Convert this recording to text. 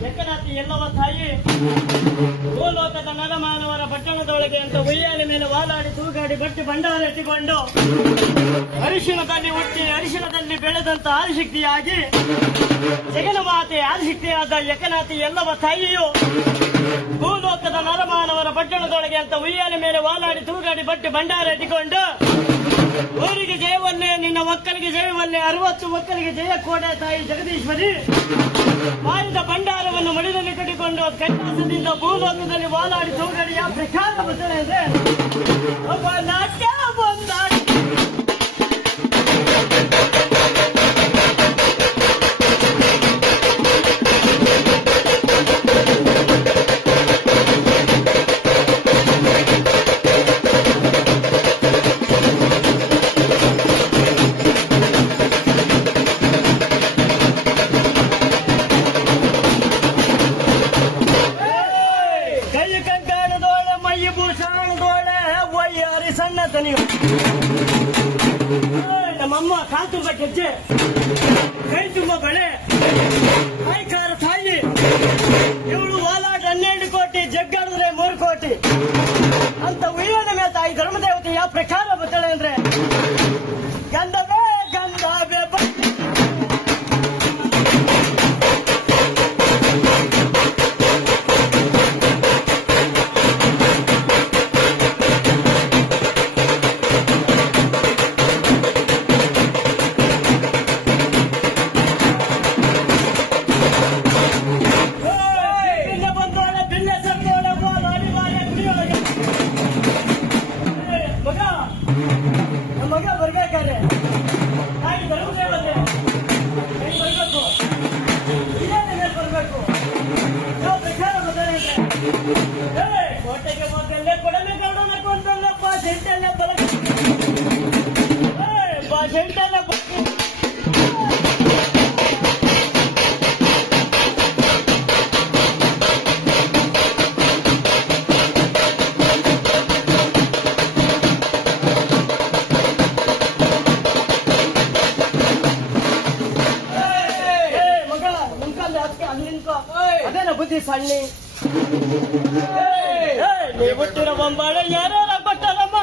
ಎಕ್ಕನಾತಿ ಎಲ್ಲವ ತಾಯಿ, ಭೂಲೋಕದ ನರಮಾನವರ ಪಟ್ಟಣದೊಳಗೆ ಅಂತ ಉಯ್ಯಾಲೆ ಮೇಲೆ ವಾಲಾಡಿ ತೂಗಾಡಿ ಬಟ್ಟಿ ಭಂಡಾರ ಎತ್ತಿಕೊಂಡು ಅರಿಶಿಣದಲ್ಲಿ ಹುಟ್ಟಿ ಅರಿಶಿಣದಲ್ಲಿ ಬೆಳೆದಂತ ಆದಿಶಕ್ತಿಯಾಗಿ ಜಗನ ಮಾತೆ ಆದಿಶಕ್ತಿಯಾದ ಯಕನಾತಿ ಎಲ್ಲವ ತಾಯಿಯು ಭೂಲೋಕದ ನರಮಾನವರ ಪಟ್ಟಣದೊಳಗೆ ಅಂತ ಉಯ್ಯಾಲೆ ಮೇಲೆ ವಾಲಾಡಿ ತೂಗಾಡಿ ಬಟ್ಟಿ ಭಂಡಾರ ಎತ್ತಿಕೊಂಡು ಊರಿಗೆ ಜಯವನ್ನೇ, ನಿನ್ನ ಒಕ್ಕಲಿಗೆ ಜಯವನ್ನೇ, ಅರವತ್ತು ಒಕ್ಕಲಿಗೆ ಜಯ ಕೋಟೆ ತಾಯಿ ಜಗದೀಶ್ವರಿ. ಮಾಡಿದ ಭಂಡಾರವನ್ನು ಮಡಿದಲ್ಲಿ ಕಟ್ಟಿಕೊಂಡು ಕೈಲಾಸದಿಂದ ಭೂಲೋಕದಲ್ಲಿ ವಾಲಾಡಿ ಸೌಗಡಿಯ ಪ್ರಚಾರ ಬರ್ತದೆ ಅಂದ್ರೆ ಒಬ್ಬ ನಾಟ್ಯ ತನಿಯು. ಏಯ್, ನಮ್ಮಮ್ಮ ಕಾಲು ತುಂಬ ಗೆಜ್ಜೆ ಕೈ ತುಂಬ ಬಳೆ ಕೈಕಾರ ತಾಯಿ ಇವಳು ವಾಲಾಟ ಹನ್ನೆರಡು ಕೋಟಿ ಜಗ್ಗಾಡಿದ್ರೆ ಮೂರು ಕೋಟಿ. ನಮ್ಮ ಮಗ ಬರ್ಬೇಕಾದ್ರೆ ತಾಯಿ ಕೈ ಬರ್ಬೇಕು? ಇದೇ ಬರ್ಬೇಕು? ಯಾವ ಪ್ರಚಾರ ಏ, ಕೋಟೆಗೆ ಮೊದಲೇ ಬರ ప్రతి పన్ని నీ పుట్టిన బొమ్మాడ యారో పట్టాలమ్మా